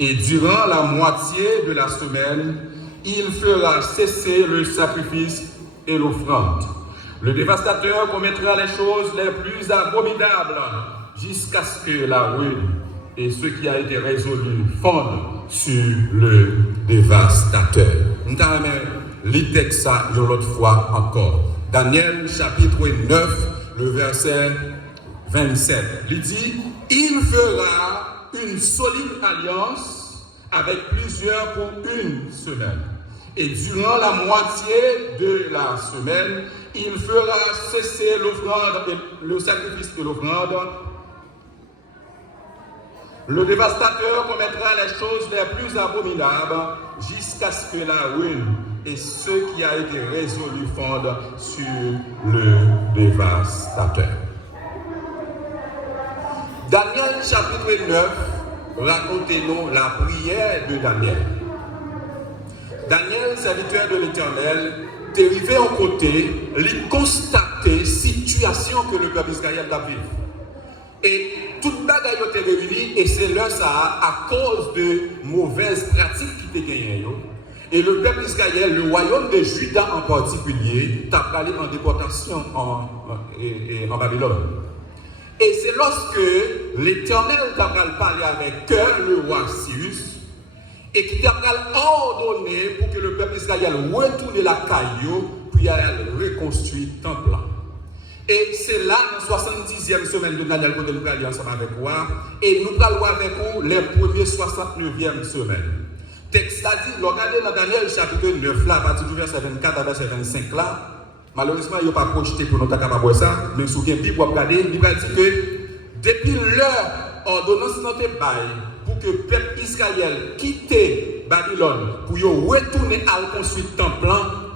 Et durant la moitié de la semaine, il fera cesser le sacrifice et l'offrande. Le dévastateur commettra les choses les plus abominables jusqu'à ce que la ruine et ce qui a été résolu fondent sur le dévastateur. Nous allons lire texte ça une autre fois encore. Daniel chapitre 9, le verset 27. Il dit, il fera une solide alliance avec plusieurs pour une semaine. Et durant la moitié de la semaine, il fera cesser l'offrande, le sacrifice de l'offrande. Le dévastateur commettra les choses les plus abominables jusqu'à ce que la ruine et ce qui a été résolu fondent sur le dévastateur. Daniel chapitre 9 raconte-nous la prière de Daniel. Daniel, serviteur de l'Éternel, est arrivé en côté, il constater la situation que le peuple Israël a vécu. Et toute bagaille était réunie, et c'est là ça à cause de mauvaises pratiques qui étaient gagnées. Et le peuple Israël, le royaume de Juda en particulier, t'a allé en déportation en Babylone. Et c'est lorsque l'Éternel t'a parlé avec le roi Cyrus, et qui t'a ordonné pour que le peuple Israël retourne la caillou, puis aller reconstruire le temple. Et c'est là, dans la 70e semaine de Daniel, que nous allons ensemble avec vous, et nous allons avec vous les premières 69e semaines. Texte a dit, regardez dans Daniel chapitre 9, là, à partir du verset 24 à verset 25, là, malheureusement, il n'y a pas projeté pour nous capable ça, mais sous la Bible, vous regardez, il va dire que depuis leur ordonnance notre bail, pour que le peuple Israël quitte Babylone, pour retourner à reconstruire le temple,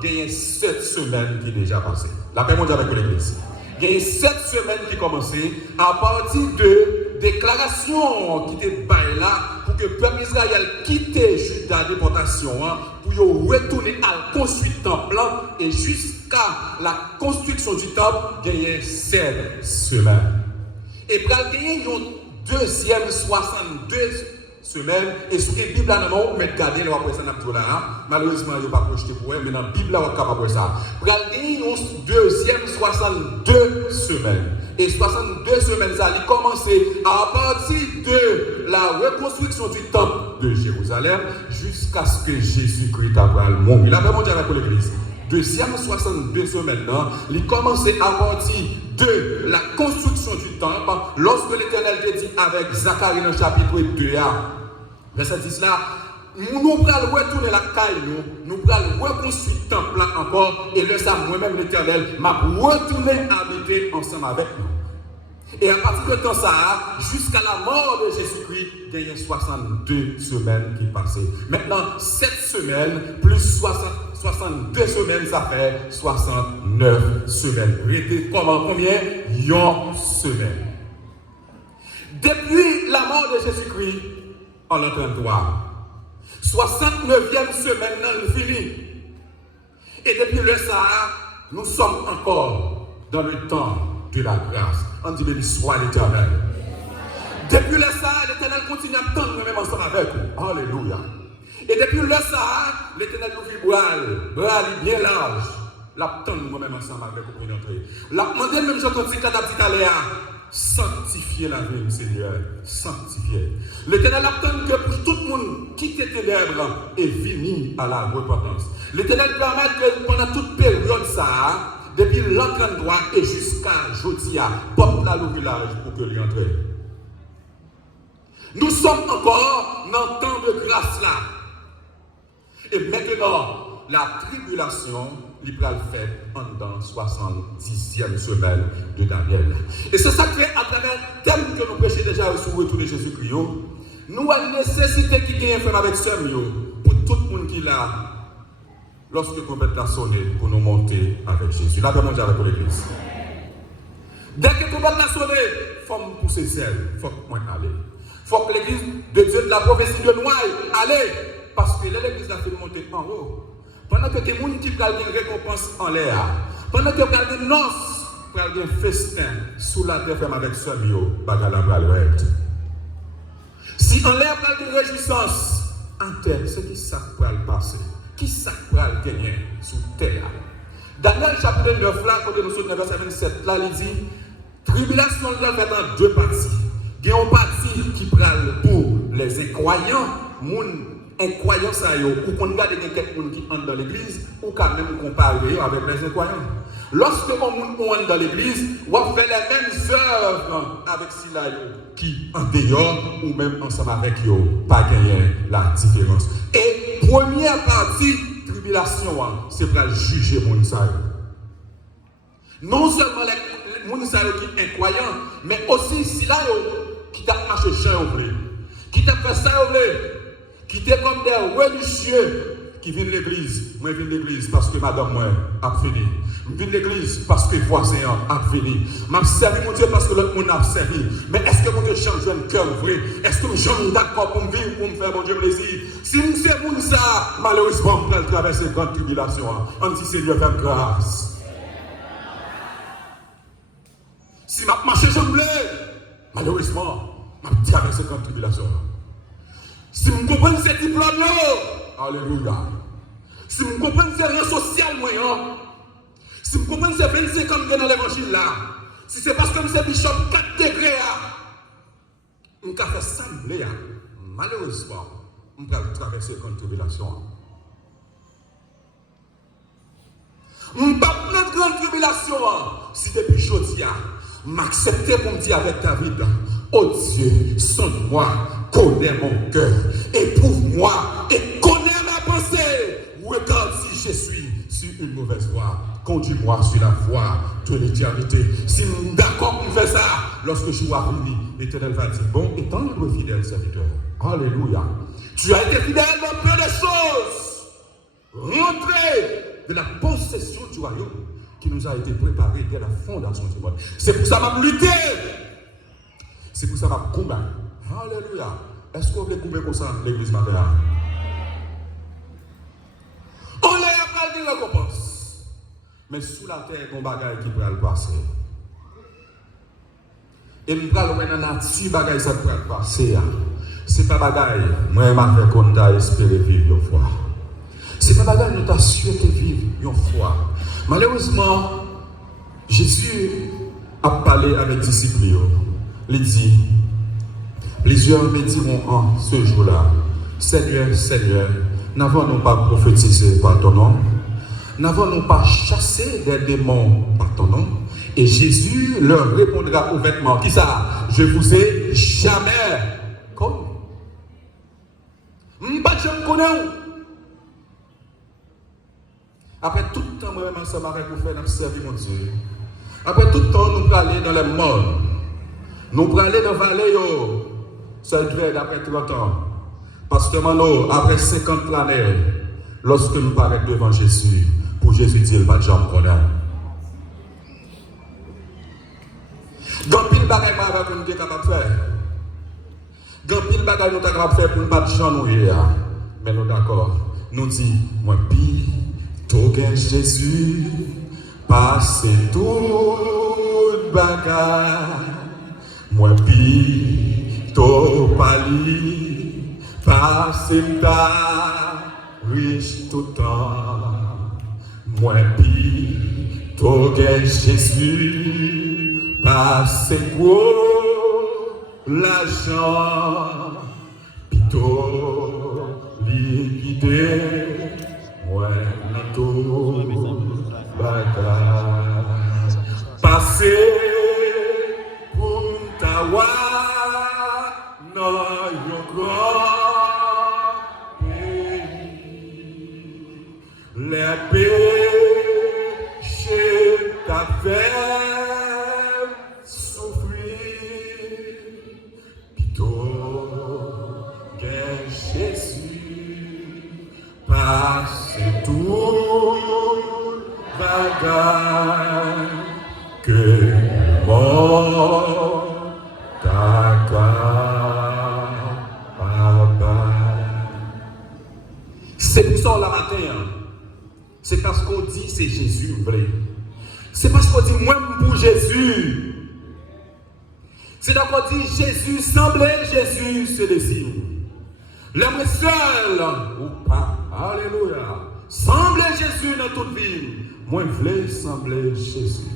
il y a 7 semaines qui sont déjà passées. La paix mondiale avec l'Église. Il y a 7 semaines qui commençaient à partir de déclarations qui étaient là pour que le peuple Israël quitte Juda déportation pour retourner à construire le temple et jusqu'à la construction du temple, il y a 7 semaines. Et pour il y a une deuxième 62 semaine et sur la Bible là non mais garder le après ça malheureusement il pas projeté pour mais dans la Bible là on capable ça regardez une deuxième 62 semaines et 62 semaines ça a commencé à partir de la reconstruction du temple de Jérusalem jusqu'à ce que Jésus-Christ a mourir la même avec l'église deuxième 62 semaines là il commençait à partir de la construction du temple lorsque l'Éternel te dit avec Zacharie dans le chapitre 2 verset 10 là nous allons retourner la caille nous allons reconstruire le temple là encore et là ça moi-même l'Éternel m'a retourné habiter ensemble avec nous et à partir de temps ça jusqu'à la mort de Jésus-Christ il y a 62 semaines qui passaient maintenant 7 semaines plus 62 semaines, ça fait 69 semaines. Restez combien? Une semaine. Depuis la mort de Jésus-Christ, en l'an 33, 69e semaine, nous fini. Et depuis le Sahara, nous sommes encore dans le temps de la grâce. On dit béni soit l'Éternel. Depuis le Sahara, l'Éternel continue à tendre même ensemble avec vous. Alléluia. Et depuis le Sahara, l'Éternel nous fait bras bien large. La tendre moi-même ensemble avec vous pour entrer. La demandé même j'entends dit quand dit à sanctifier la vie, Seigneur, sanctifier. L'Éternel attend que pour tout le monde quitte les ténèbres et venir à la repentance. L'Éternel permet que pendant toute période ça, depuis l'an 33 et jusqu'à aujourd'hui, porte la village pour que lui entre. Nous sommes encore dans le temps de grâce là. Et maintenant, la tribulation, il va le faire pendant 70e semaine de Daniel. Et c'est ça que, à travers le thème que nous prêchons déjà sur le retour de Jésus-Christ, nous avons une nécessité qui est faire avec ce pour tout le monde qui est là, lorsque le trompette a sonné, pour nous monter avec Jésus. Là, nous avec l'église. Dès que le trompette a sonné, il faut me pousser zèle, il faut que moi aller. Il faut que l'église de Dieu de la prophétie de Noailles, allez. Parce que l'église a fait monter en haut. Pendant que les gens qui prennent une récompense en l'air, pendant que vous avez des noces, vous avez un festin sous la terre avec ce mio, bagala bral. Si en l'air parle de réjouissance, en terre, c'est qui ça pourra le passer? Qui ça pourra le gagner sous terre? Daniel chapitre 9, là, quand nous sommes dans le verset 27, là, il dit, tribulation là fait en deux parties. Il y a une partie qui prend pour les incroyants, incroyants ça yo, ou qu'on regarde quelqu'un qui entre dans l'église, ou quand même comparer avec les incroyants. Lorsque on entre dans l'église, on fait les mêmes œuvres avec ceux qui en dehors ou même ensemble avec eux, pas gagner la différence. Et première partie, tribulation, c'est pour juger mon ça. Non seulement les gens qui sont incroyants, mais aussi si là qui t'a marché champ qui t'a fait ça qui t'est comme des religieux qui viennent de l'église. Moi je viens de l'église parce que madame moi a fini. Je viens de l'église parce que voisin a fini. Je servi mon Dieu parce que l'autre monde a servi. Mais est-ce que mon Dieu change un cœur vrai? Est-ce que je suis d'accord pour me vivre, pour me faire mon Dieu plaisir? Si je fais pour ça, malheureusement, je vais traverser une grande tribulation. On dit Seigneur, fais grâce. Si je marche jambe, malheureusement, je traverse une grande tribulation. Si je comprends ces diplômes, alléluia. Si je comprends ces réseaux sociaux, si je comprends ces 25 ans dans l'évangile là, si c'est parce que je suis bishop 4 degrés, je vais faire ça, malheureusement, je vais traverser une grande tribulation. Je ne vais pas prendre une grande tribulation si depuis aujourd'hui, m'accepter pour me dire avec David, oh Dieu, sonde-moi, connais mon cœur, éprouve-moi et connais ma pensée. Regarde si je suis sur une mauvaise voie. Conduis-moi sur la voie de l'éternité. Si je suis d'accord pour faire ça, lorsque je suis venu, l'Éternel va dire, bon, étant le fidèle serviteur, alléluia, tu as été fidèle dans peu de choses. Rentrez de la possession du royaume qui nous a été préparé dès la fondation du monde. C'est pour ça que je lutter. C'est pour ça que je combattre. Alléluia. Est-ce qu'on veut combattre comme ça l'église matin? On n'a pas de récompense. Mais sous la terre, il y a un bagage qui peut le passer. Et nous allons dans la nature, bagage ça peut le passer. C'est pas bagage. Moi, je vais qu'on t'a espéré vivre une fois. C'est pas bagage nous t'a souhaité vivre une fois. Malheureusement, Jésus a parlé avec les disciples. Il dit, plusieurs me diront en ce jour-là, Seigneur, Seigneur, n'avons-nous pas prophétisé par ton nom? N'avons-nous pas chassé des démons par ton nom? Et Jésus leur répondra ouvertement, qui ça? Je vous ai jamais connu. Je ne connais pas. Après tout le temps, moi-même, ensemble avec vous, faire servir mon Dieu. Après tout le temps, nous allons aller dans les morts. Nous allons aller dans la vallée, ça devait être après 30 ans. Parce que après 50 années, lorsque nous paraissons devant Jésus, pour Jésus dire, il n'y a pas de gens qu'on a. Dans pile bagaille que nous sommes capables de faire. Dans pile bagaille nous sommes capables de faire pour ne pas de gens nous. Mais nous d'accord. Nous disons, moi, pile. Togen Jésus, passe tout bagage. Moi pi, to pali, passe ta riche tout temps. Moi pi, togen Jésus, passe gros l'argent. Pito liquidé. Ouais, tout bagage passé pour t'avoir dans un grand pays. Les péchés t'a fait souffrir. Plutôt que Jésus passe. Tout bagage que mon c'est pour ça la matin. C'est parce qu'on dit c'est Jésus vrai. C'est parce qu'on dit moi pour Jésus. C'est d'accord dit Jésus semblait Jésus se désire. L'homme seul ou pas. Alléluia. Semblait Jésus dans toute ville. Moi, je voulais sembler Jésus.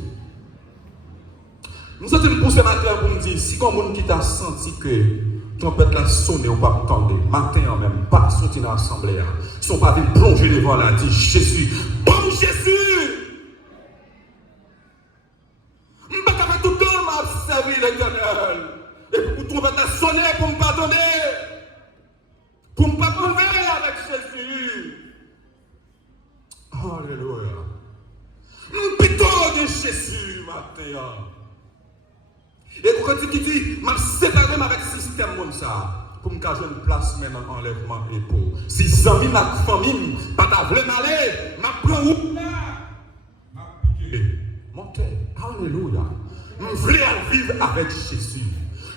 Nous sommes pour ce matin pour me dire, si comme qui t'a senti que ton peuple a sonné ou pas attendre, matin en même, pas sortir dans l'assemblée, ils sont pas venus plonger devant la dit Jésus. Bon Jésus! Je ne peux pas faire tout le temps m'a servi l'Éternel. Et pour ton peuple a sonné pour me pardonner. Pour me pardonner avec Jésus. Alléluia. Plutôt de Jésus matin. Et pour quand tu dis, m'a séparé avec le système comme ça, pour me cacher une place maintenant en enlèvement et pour. Si amis, ma famille, pas t'avouer m'aller, m'a prend où là? M'a piqué. Montez. Alléluia. Je voulais vivre avec Jésus.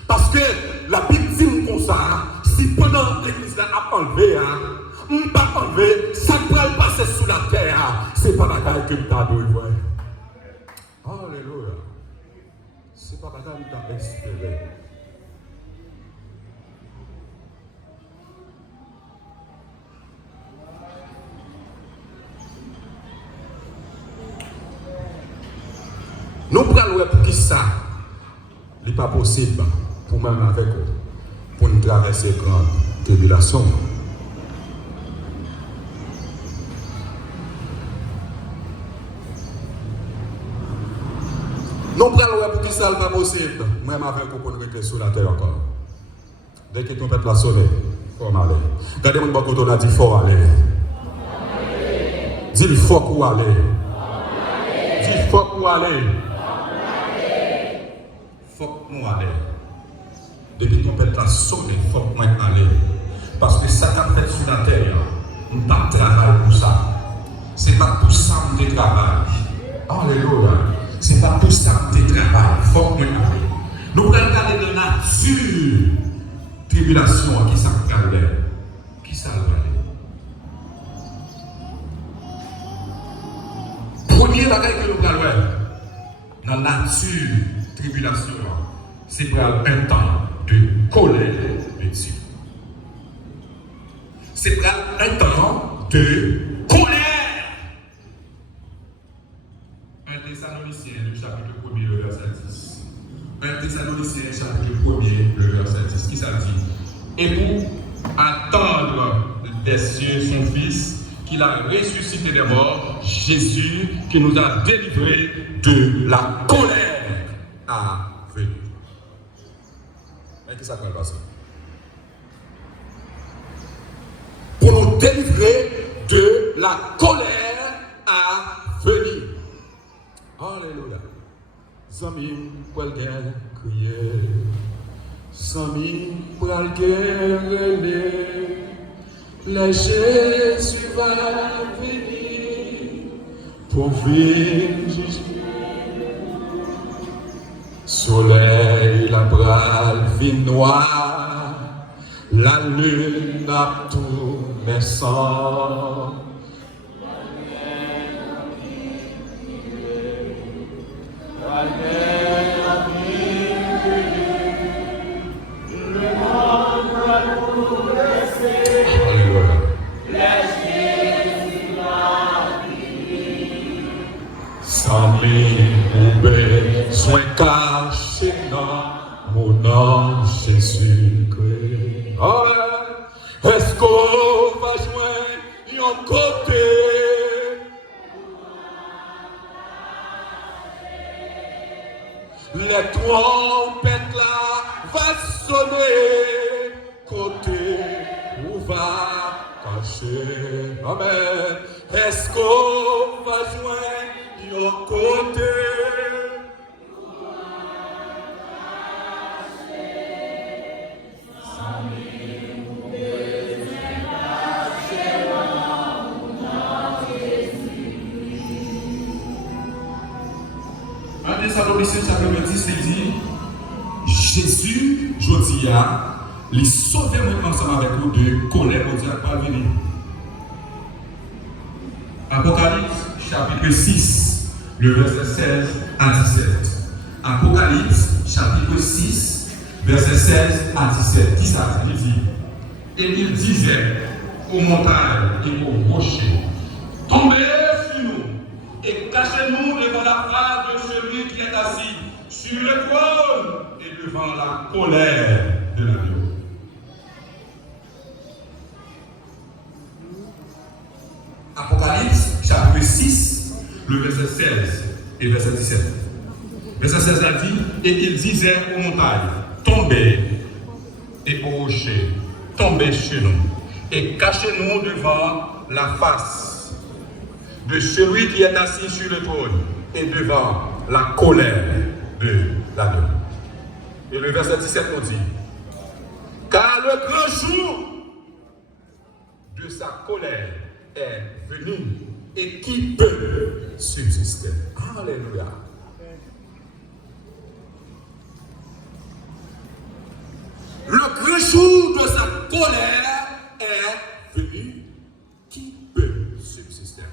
Parce que la Bible dit comme ça, si pendant l'église a enlevé, on ne pas enlever, ça pourrait passer sous la terre. C'est pas la gueule que tu as besoin. Alléluia. C'est pas la gueule que tu as espéré. Nous prenons pour qui ça n'est pas possible pour même avec eux, pour nous traverser grande tribulation. Nous prenons pour qui ça n'est pas possible, même avec eux, pour nous rester sur la terre encore. Dès que ton peuple a sauvé, il faut aller. Regardez-moi quand on a dit il faut aller. Dis il faut pour aller. Dis il faut pour aller. Faut que nous aller. Depuis ton peuple a sauvé, il faut que nous aller. Parce que ça qu'a fait sur la terre, nous ne pas travailler pour ça. Ce n'est pas pour ça que nous travaillons. Alléluia. Ce n'est pas pour ça que nous travaillons. Il faut que nous aller. Nous pouvons regarder de nature. Tribulation, qui ça calme? Qui ça le premier bagage que nous allons dans la nature, tribulation, c'est pour un temps de colère de Dieu. C'est pour un temps de colère. 1 Thessaloniciens, le chapitre 1er, le verset 10. 1 Thessaloniciens, chapitre 1er, le verset 10. Qui ça dit? Et pour attendre des cieux son Fils, qu'il a ressuscité des morts, Jésus qui nous a délivrés de la colère à venir. Mais qui ça peut passer? Pour nous délivrer de la colère à venir. Alléluia. Zami pour le crier. Zami pour le le Jésus va venir pour vivre juger. Soleil, la brale, vie noire, la lune a tout naissant. Besoin caché dans mon nom Jésus-Christ. Est-ce qu'on va joindre un côté? Les trompettes là va sonner. Côté où va cacher? Amen. Est-ce qu'on va joindre un côté? Thessaloniciens chapitre 10, il dit Jésus, je dis, il sauve moi ensemble avec vous de colère mondiale pas venir. Apocalypse chapitre 6, le verset 16 à 17. Apocalypse chapitre 6, Verset 16 à 17. Qui ça dit? Et il disait aux montagnes et aux rochers, tombez sur nous et cachez-nous devant la face de celui qui est assis sur le trône et devant la colère de l'agneau. Apocalypse, chapitre 6, le verset 16 et verset 17. Verset 16 a dit, et il disait aux montagnes, tombez, et aux rochers, tombez chez nous, et cachez-nous devant la face de celui qui est assis sur le trône, et devant la colère de l'agneau. Et le verset 17 nous dit, car le grand jour de sa colère est venu, et qui peut subsister? Alléluia. Le grand jour de sa colère est venu, qui peut subsister?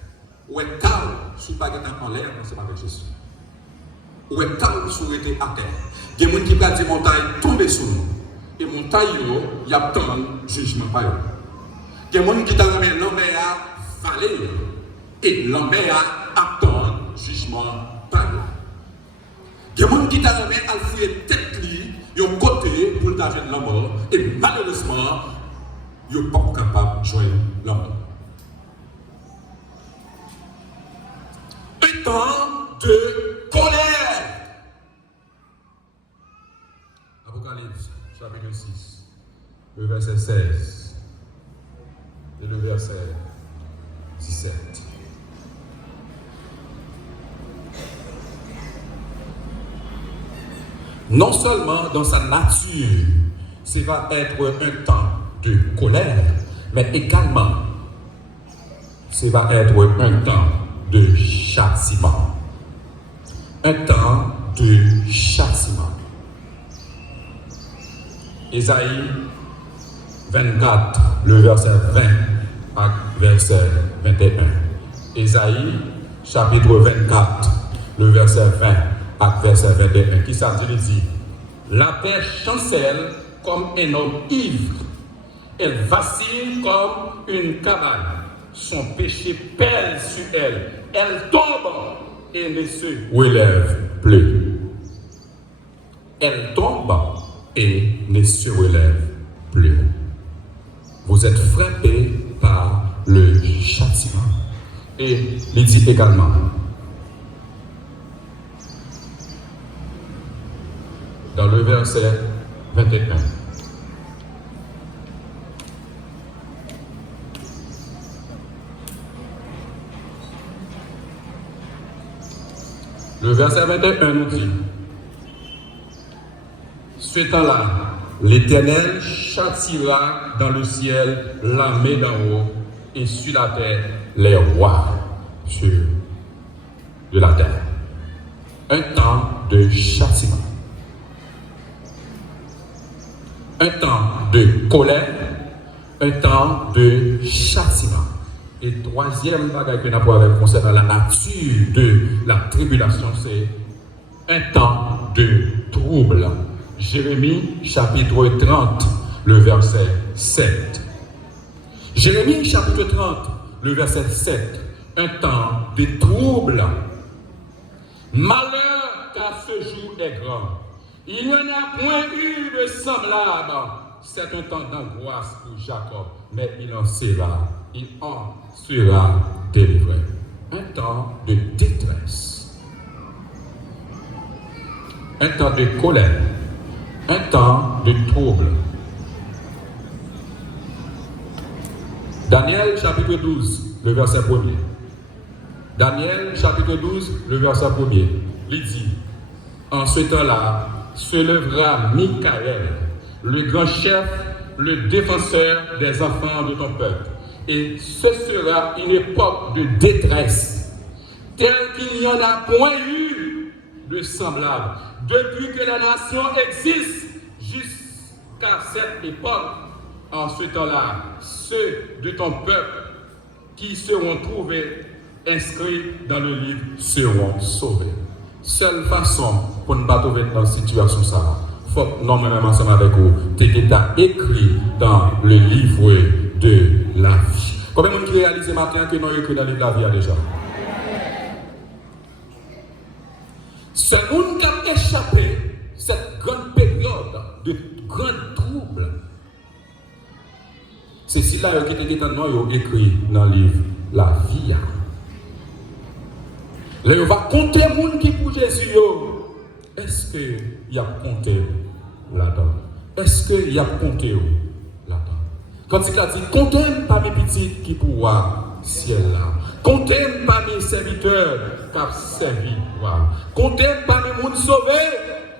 Ou est calme, si pas en l'air, c'est pas avec Jésus. Ou est calme, si vous êtes à terre. Il y a des gens qui perdent des montagnes tomber sur nous. Et montagne, il y a tant de jugement par eux. Il y a des gens qui t'ont ramené l'envers à valer. Et l'envers à attendre jugement par eux. Il y a des gens qui t'ont ramené à fouiller tête li, ils ont côté pour t'acheter la mort. Et malheureusement, ils ne sont pas capables de joindre la mort. Un temps de colère. Apocalypse, chapitre 6, le verset 16 et le verset 17. Non seulement dans sa nature, ça va être un temps de colère, mais également, ça va être un temps de châtiment. Un temps de châtiment. Ésaïe 24, le verset 20 à verset 21. Ésaïe chapitre 24, le verset 20 à verset 21. Qui ça dit? La paix chancelle comme un homme ivre. Elle vacille comme une cabane. Son péché pèse sur elle. Elle tombe et ne se relève plus. Elle tombe et ne se relève plus. Vous êtes frappés par le châtiment. Et il dit également, dans le verset 21, le verset 21 nous dit, ce temps-là, l'Éternel châtira dans le ciel l'armée d'en haut et sur la terre les rois de la terre. Un temps de châtiment. Un temps de colère. Un temps de châtiment. Et troisième bagage que nous avons avec concernant la nature de la tribulation, c'est un temps de trouble. Jérémie chapitre 30, le verset 7. Jérémie chapitre 30, le verset 7. Un temps de trouble. Malheur car ce jour est grand. Il n'y en a point eu de semblable. C'est un temps d'angoisse pour Jacob, mais il en sera délivré. Un temps de détresse. Un temps de colère. Un temps de trouble. Daniel chapitre 12, le verset 1er. Daniel chapitre 12, le verset 1er. Il dit, en ce temps-là, se lèvera Michaël, le grand chef, le défenseur des enfants de ton peuple. Et ce sera une époque de détresse, telle qu'il n'y en a point eu de semblable. Depuis que la nation existe jusqu'à cette époque, en ce temps-là, ceux de ton peuple qui seront trouvés inscrits dans le livre seront sauvés. Seule façon pour ne pas trouver dans cette situation, faut que nous, même ensemble avec vous, tu es écrit dans le livre de la vie. Combien de monde qui réalise ce matin que nous avons écrit dans le livre de la vie déjà? Ce monde qui a échappé cette grande période de grands troubles, c'est cela qui était écrit dans le livre de la vie. Là, on va compter les gens qui pour Jésus. Est-ce qu'il y a compté là-dedans? Est-ce qu'il y a compté là-dedans? Quand il a dit, comptez pas mes petits qui pourra ciel là. Comptez pas mes serviteurs qui ont servi. Comptez pas mes gens sauvés.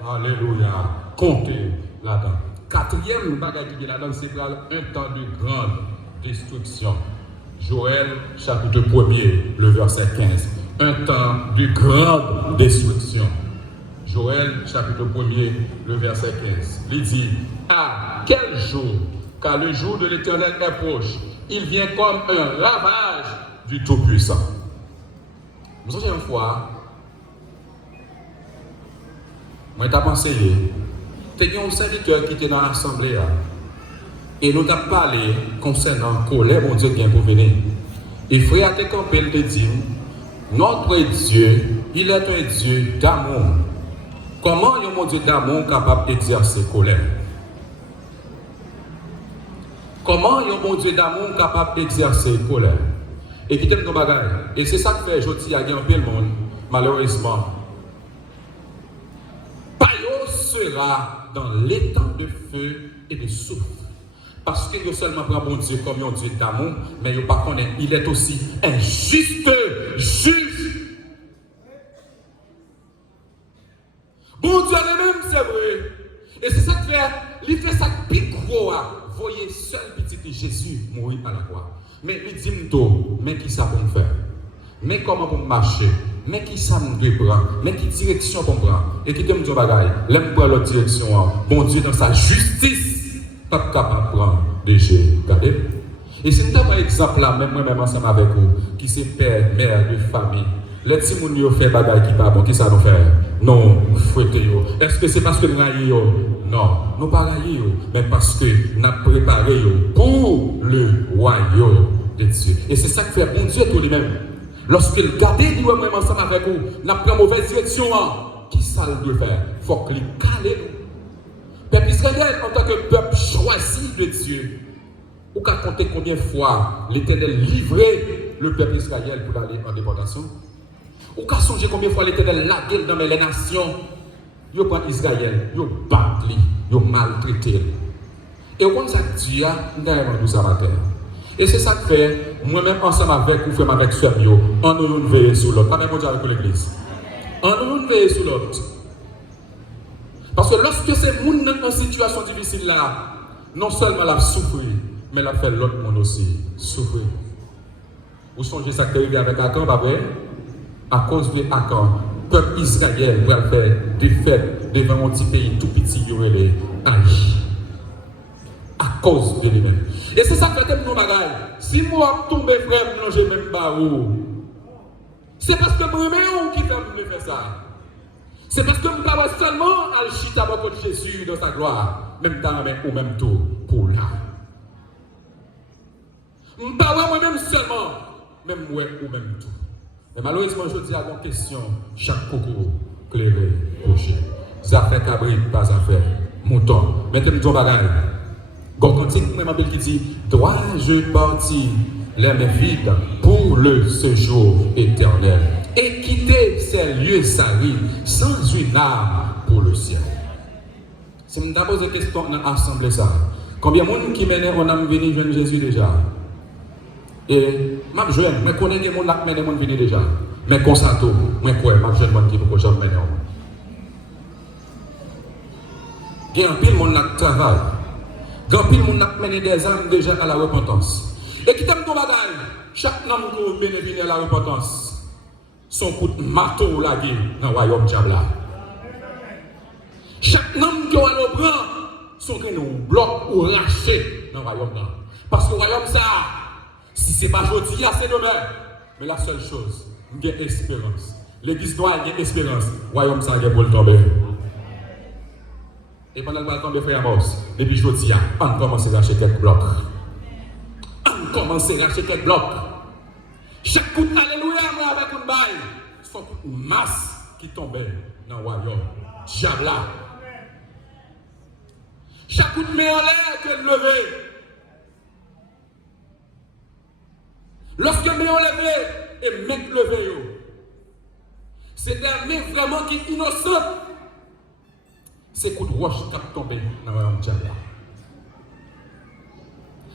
Alléluia. Comptez là-dedans. Quatrième bagage qui est là-dedans, c'est un temps de grande destruction. Joël, chapitre 1er, le verset 15. Un temps de grande destruction. Joël, chapitre 1er, le verset 15. Il dit, ah, quel jour, car le jour de l'Éternel est proche, il vient comme un ravage du Tout-Puissant. Vous savez, une fois, moi, j'ai pensé, il y a un serviteur qui était dans l'assemblée, et nous avons parlé concernant la colère, mon Dieu, qui vient pour venir. Et frère, tu te dit, notre Dieu, il est un Dieu d'amour. Comment est mon Dieu d'amour capable d'exercer colère? Comment est mon Dieu d'amour capable d'exercer colère? Et qui t'aime nos bagages. Et c'est ça que fait aujourd'hui à gagner le monde, malheureusement. Payo sera dans l'étang de feu et de souffle. Parce que seulement prend bon Dieu comme un Dieu d'amour, mais il pas connaît, il est aussi un juste juge. Bon Dieu lui-même, c'est vrai. Et c'est ça que fait, il fait ça pique gros. Voyez seul petit Jésus mourir à la croix. Mais il dit tout, mais qui ça pour me faire? Mais comment pour marcher? Mais qui ça me doit prendre? Mais qui direction pour me prendre? Et qui te me dit bagaille? L'aime prendre l'autre direction. Bon Dieu dans sa justice, pas capable de prendre des jeux. Regardez. Et c'est par exemple là, même moi-même ensemble avec vous, qui c'est père, mère de famille. Les petits gens qui fait bagaille qui pas bon, qui ça nous fait? Non, fouettez yo. Est-ce que c'est parce que nous avons yo? Non, nous pas raillé, mais parce que nous avons préparé yo pour le royaume de Dieu. Et c'est ça que fait bon Dieu tout lui-même. Lorsqu'il garde nous-mêmes ensemble avec vous, nous prenons mauvaise direction. Qui ça doit faire? Il faut qu'il cale nous. Peuple Israël, en tant que peuple choisi de Dieu, ou qu'à compter combien de fois l'Éternel livrait le peuple Israël pour aller en déportation? Ou qu'à songer combien de fois l'Éternel l'a gueule dans les nations? Yo prend Israël, yo bat li, yo maltraité. Et au ça Dieu a derrière nous ça matin. Et c'est ça que fait moi-même ensemble avec vous frère avec sœur yo, on nous veiller sur l'autre. Pas même dire avec l'église. On nous veiller sur l'autre. Parce que lorsque ces monde dans une situation difficile là, non seulement la souffrir, mais la fait l'autre monde aussi souffrir. Vous songez ça qui est arrivé avec Akan, pas vrai? À cause de Akan, le peuple Israël va faire des fêtes devant un petit pays tout petit qui est Aïe. À cause de lui-même. Et c'est ça que fait mon bagage. Si moi je tombe frère, je ne même pas où. C'est parce que moi-même qui fait faire ça. C'est parce que je ne peux pas seulement aller chita avec Jésus dans sa gloire, même temps ou même tout pour là. Je ne peux pas moi-même seulement, même moi ou même tout. Mais malheureusement, je dis à une question, chaque coco, clairé, couché. Affaire cabri, pas affaire, mouton. Mettez-nous ton bagage. Gorgontique, même qui dit, dois-je partir les mains vides pour le séjour éternel et quitter ces lieux salis sans une âme pour le ciel. Si je me pose une question dans l'assemblée, ça, combien de monde qui mène on a venu joindre Jésus déjà? Et je jeune, je connais des gens qui mènent venir déjà. Mais comme ça, je crois que je jeune qui peut jamais mener. Il y a un pile de monde qui travaille. Il y a un pile de monde qui mène des âmes déjà à la repentance. Et qui t'aime ton bagage, chaque homme qui mène venir à la repentance, son coup de marteau la vie dans le royaume diable. Chaque homme qui va le prendre, son nous bloc ou raché dans le royaume. Parce que le royaume, ça, si ce n'est pas aujourd'hui, c'est demain. Mais la seule chose, il y a espérance. L'église doit avoir espérance. Le royaume, ça, il y a pour le tomber. Et pendant le balcon de frère Amos, depuis jeudi, on commence à racheter quelques blocs. On commence à racheter quelques blocs. Chaque coup d'alléluia, moi avec une baille, il faut une masse qui tombait dans le royaume. Diabla. Chaque coup de main en l'air que levé. Lorsque main levé et mec levé, c'est des mains vraiment qui sont innocentes. C'est coup de roche qui a tombé dans le royaume Diabla.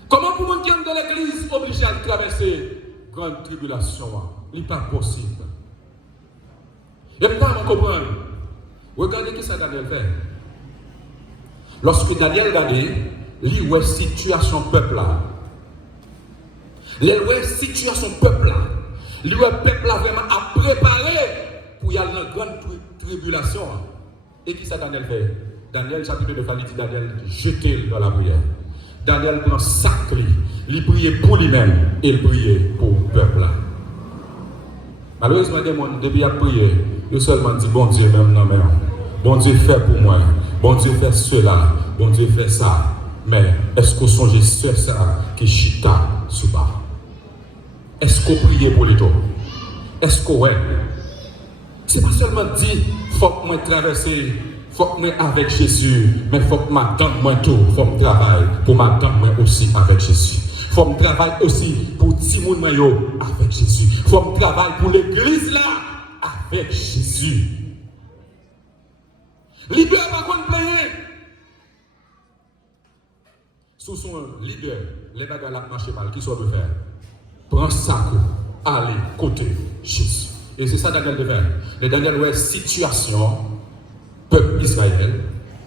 Comment pour mon qui est dans l'église obligé à traverser grande tribulation? Ce n'est pas possible. Et puis, pas comprendre. Regardez ce que Daniel fait. Lorsque Daniel regardait, il voit la situation peuple là. Il voit la situation peuple là. Il voit le peuple là vraiment à préparer pour y aller dans une grande tribulation. Et qui ça Daniel fait? Daniel, chapitre 9, il dit Daniel, jetez-le dans la prière. Daniel prend sac, il priait pour lui-même et il priait pour le peuple là. Malheureusement, des gens, depuis qu'il a prié, ils seulement dit bon Dieu, même non, mais bon Dieu fait pour moi, bon Dieu fait cela, bon Dieu fait ça. Mais est-ce qu'on songe sur ça qui chita sous bas? Est-ce qu'on prie pour les gens? Est-ce qu'on ouais? C'est pas seulement dit, il faut que moi traverser, il faut que moi avec Jésus, mais il faut que moi donne moi tout, il faut que je travaille pour moi donne moi aussi avec Jésus. Il faut que je travaille aussi pour Timoun Mayo avec Jésus. Il faut que je travaille pour l'église là avec Jésus. Leader pas qu'on plaît. Sous son leader, les bagages la marché mal, qui soit de faire? Prends ça, allez côté Jésus. Et c'est ça Daniel de faire. Le Daniel ouais situation peuple Israël.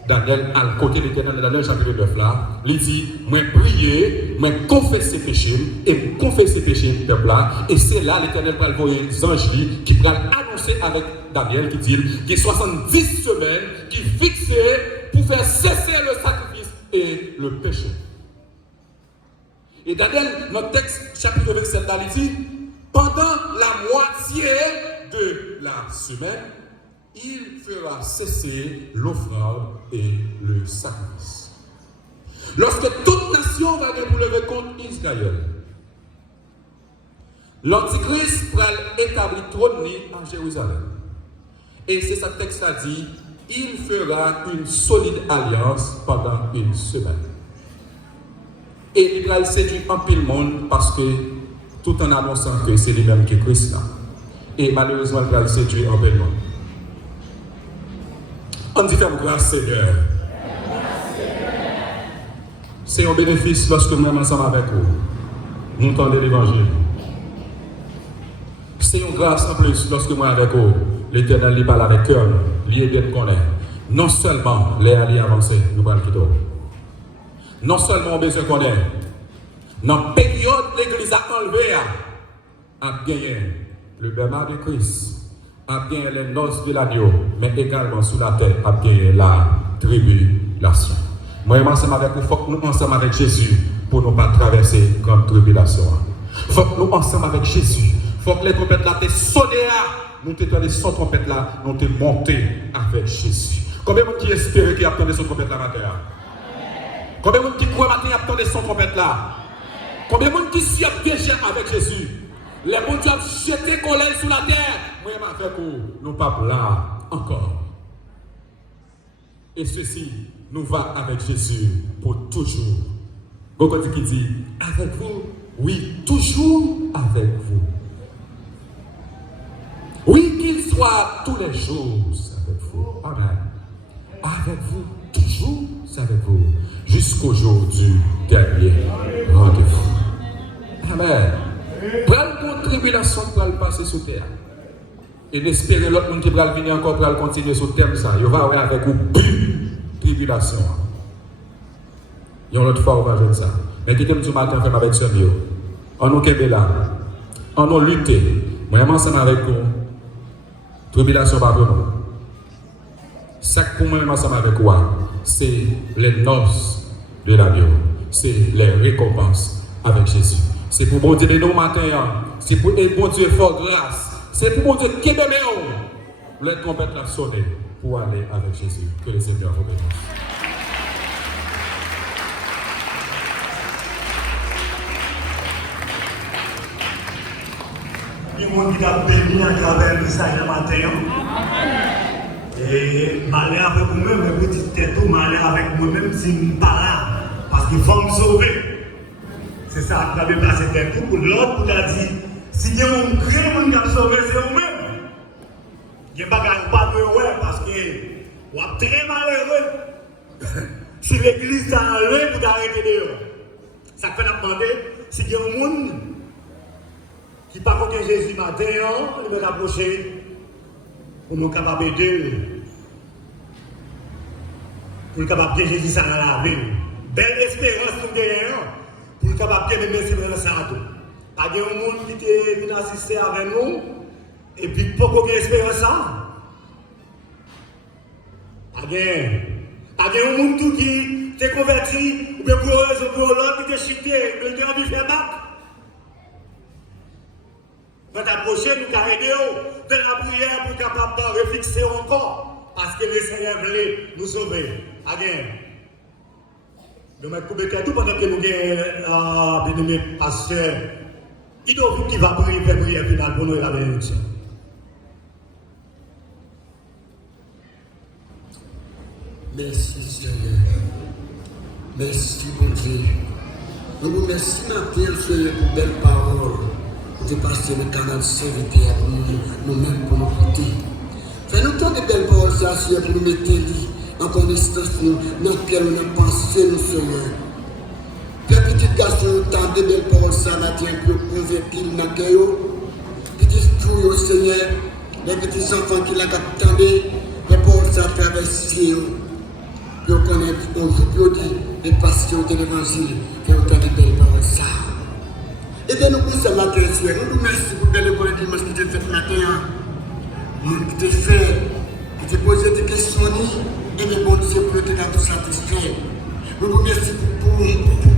Daniel à le côté de l'Éternel dans Daniel chapitre 9 là, il dit moi prier, moi confesser péché et confesser péché peuple là et c'est là l'Éternel va envoyer les anges qui va annoncer avec Daniel qui dit qu'il y a 70 semaines qui fixées pour faire cesser le sacrifice et le péché. Et Daniel, notre texte, chapitre 27, il dit, pendant la moitié de la semaine, il fera cesser l'offrande et le sacrifice. Lorsque toute nation va pour lever contre Israël, l'Antichrist va établir trône en Jérusalem. Et c'est ça texte a dit, il fera une solide alliance pendant une semaine. Et il va séduire un peu le monde parce que tout en annonçant que c'est lui-même qui est Christ là. Et malheureusement, il va séduire un peu le monde. On dit comme grâce Seigneur. C'est un bénéfice lorsque nous sommes ensemble avec vous. Nous entendons l'évangile. C'est une grâce en plus lorsque moi avec vous. L'Éternel lui parle avec cœur. Lui est bien connaît. Non seulement les alliés avancés, nous parlons plutôt. Non seulement on besoin qu'on est, dans la période l'Église a enlevé, a gagné le baptême de Christ, a gagné les noces de l'agneau, mais également sous la terre a gagné la tribulation. Moi, ensemble avec vous, il faut que nous ensemble avec Jésus pour ne pas traverser comme tribulation. Il faut que nous ensemble avec Jésus. Il faut que les trompettes là te sonner, nous te donner son trompette là, nous te monter avec Jésus. Combien de gens qui espèrent qui attendent son trompette là matin? Combien de gens qui croient matin attendent son trompette là? Combien de gens qui suivent déjà avec Jésus? Les gens qui ont jeté colère sur la terre. Moi, je vais faire nous pas là encore. Et ceci nous va avec Jésus pour toujours. Beaucoup qui dit avec vous, oui, toujours avec vous. Oui, qu'il soit tous les jours avec vous. Amen. Avec vous, toujours avec vous, jusqu'au jour du dernier rendez-vous. Amen. Prends une tribulation pour le passer sous terre. Et d'espérer l'autre monde qui va venir encore pour continuer sur terre. Il va avoir avec vous plus tribulation. Il y a une autre fois, on va jouer ça. Mais qui t'aime du matin, faire avec ce mieux. On nous kébé là. On nous lutter. Moi, je ensemble avec vous. Tribulation pas pour nous. Ça pour moi, ensemble avec moi, c'est les noces de l'agneau. C'est les récompenses avec Jésus. C'est pour bon Dieu de nous matin. C'est pour bon Dieu fort grâce. C'est pour bon Dieu qui est de nous. Les trompettes la sonner pour aller avec Jésus. Que le Seigneur vous bénisse. Il y a des gens qui ont béni à travers le message matin. Et malheur avec vous-même, mais vous dites tout, malheur avec moi-même si je ne suis pas là. Parce qu'il faut me sauver. C'est ça qui va me passer tête pour l'autre, pour dire, si il y a un grand monde qui a sauvé, c'est vous-même. Il n'y a pas de ouais, parce que vous êtes très malheureux. Si l'église t'a enlevé, vous arrêtez dehors. Ça fait demander, si il y a un monde qui n'a pas connu Jésus matin, il va approcher pour nous capables d'aider. Pour nous capables de Jésus ça dans la ville. Belle espérance nous gagnons pour nous capables de mener ces ça à tout. Pas de monde qui est venu assister avec nous et puis pourquoi espérance ça? Pas de monde qui t'est converti ou bien pour raison pour l'autre qui t'est chuté, qui t'a envie de faire battre. Quand approcher, nous allons aider dans la prière pour capable de refixer encore. Parce que le Seigneur voulait nous sauver. Again. Nous mettons tout pendant que nous avons bien-aimé pasteur. Il doit vous qui va prier, faire prière finale pour nous la bénédiction. Merci Seigneur. Merci bon Dieu. Nous vous remercions matin Seigneur pour belles paroles. De passer le canal serviteur pour nous-mêmes, pour nous écouter. Fais-nous tant de belles paroles, Seigneur, pour nous mettre en connaissance, dans lequel nous avons pensé, nous Seigneur. Père, petit garçon, tant de belles paroles, ça va dire pour convertir dans le cœur. Petit tout, Seigneur, les petits enfants qui l'ont les paroles, ça traverse, pour connaître, on vous dit, les passions de l'évangile, et autant de belles paroles, ça. Et bien nous poussons la matin, Seigneur. Nous vous remercions pour le bon dimanche qui t'est fait matin. Qui t'est fait, qui t'est posé des questions, et bien bon Dieu pour te tout satisfait. Nous vous remercions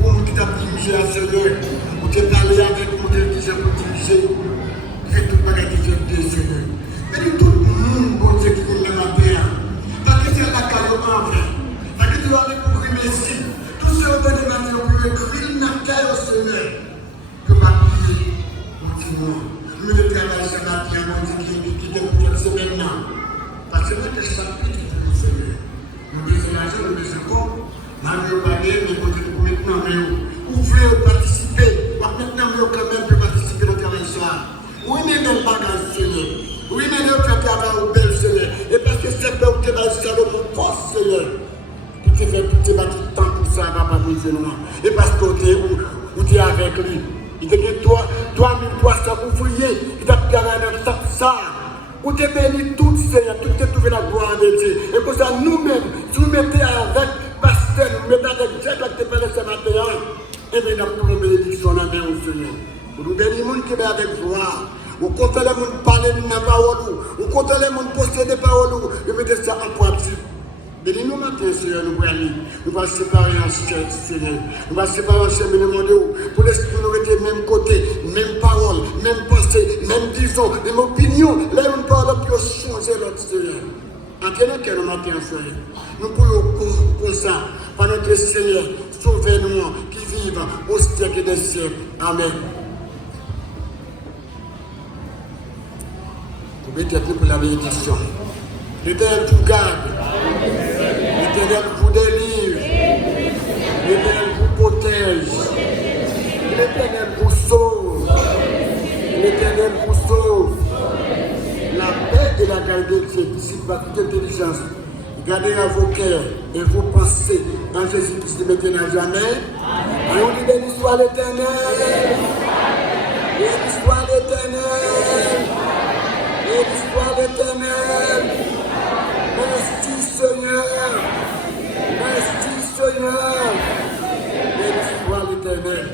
pour nous qui t'a dirigé à Seigneur, pour te parler avec nous, pour te diriger, fait tout le bagage que tu as Seigneur. Mais nous tout le monde, bon Dieu, qui vient le matin, parce que tu as la caillou en vrai, parce que tu vas aller pour remercier. Tous ceux qui ont donné matin, pour écrire la caillou, Seigneur. Que ma vie continue. Nous le travail ce matin, mon Dieu, qui te c'est maintenant. Parce que notre chapitre est pour Seigneur. Nous besoin d'argent, nous besoin de quoi? Nous parler, mais pour maintenant, vous voulez participer. Maintenant, vous quand même participer au travail ça. Oui, mais dans le bagage, Seigneur. Oui, mais dans le travail au bel Seigneur. Et parce que c'est là où tu vas faire notre force, Seigneur. Puis tu fais tout bâti temps pour ça, va pas vous dire non. Et parce que tu es avec lui. Il te dit 3300 ouvriers, il t'a gagné ça. Où tu béni tout, Seigneur, tout est trouvé la gloire de Dieu. Et pour ça, nous-mêmes, si nous mettons avec pasteur, nous mettons avec Dieu, qui te parle ce matin, et bien nous avons une bénédiction dans le Seigneur. Nous bénissons les gens qui sont avec joie. Vous comptez les gens parler de la parole, vous comptez les gens poster des paroles, et mettez ça en pratique. Bénis-nous maintenant, Seigneur, nous allons aller. Nous allons séparer en chaîne, Seigneur. Nous allons séparer en chaîne, pour l'esprit nous rester même côté, même parole, même pensée, même vision, même opinion. Là, on parle pour changer l'autre, Seigneur. Entraînez que nous matin, Seigneur. Nous pouvons comme ça, par notre Seigneur, sauvez-nous, qui vivent au siècle des siècles. Amen. Vous mettez pour la bénédiction. L'Éternel vous garde. L'Éternel vous délivre. L'Éternel vous protège. L'Éternel vous sauve. L'Éternel vous sauve. La paix et la garde de Dieu, dissipe toute intelligence. Gardez à vos cœurs et vos pensées en Jésus-Christ maintenant à jamais. Allons dire béni soit l'Éternel. Béni soit l'Éternel. Béni soit l'Éternel. Merci Seigneur. Merci Seigneur. Béni soit l'Éternel.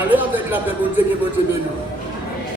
Allez avec la paix, mon Dieu, qui est votre béni.